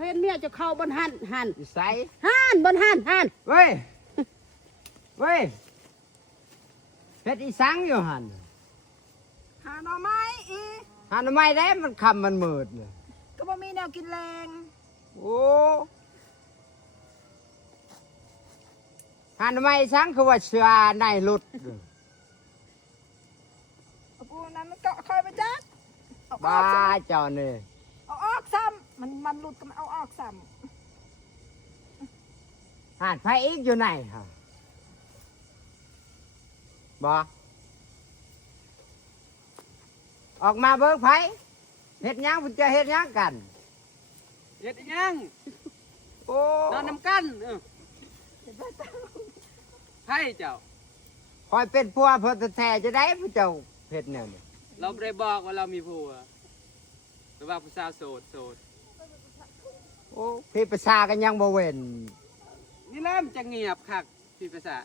เห็นเมียจะเข้าบนหันใส่ บนหันเว้ยเฮ็ดอีสังอยู่หัน หาหน่อไม้อี หันทำไมได้มันคำมันมืดเนี่ย ก็บ่มีแนวกินแรง โอ้หันทำไมสังคือว่าเชือในหลุด กูนั้นมันเกาะคอยไปจักเอาอ บ้า อกซ้ เจ้านี่ ำเอาออกซ้ำมันหลุดก็มันเอาออกซ้ หันไฟอีกอยู่ไหนฮะบ่ออกมาเบิกไผเฮ็ดหยังพุ่นจะเฮ็ดหยังกัน เฮ็ดอีหยัง โอ้ นอนน้ำกันไพ่เจ้า คอยเป็นผัวเพิ่นแท้ๆจะได้ผู้เจ้าเฮ็ดแนวนี้ เราไม่ได้บอกว่าเรามีผัวแต่ว่าผู้สาวโสด โอ้พี่ประชากันยังบ่เว้น นี่แหละมันจะเงียบคักที่ภาษา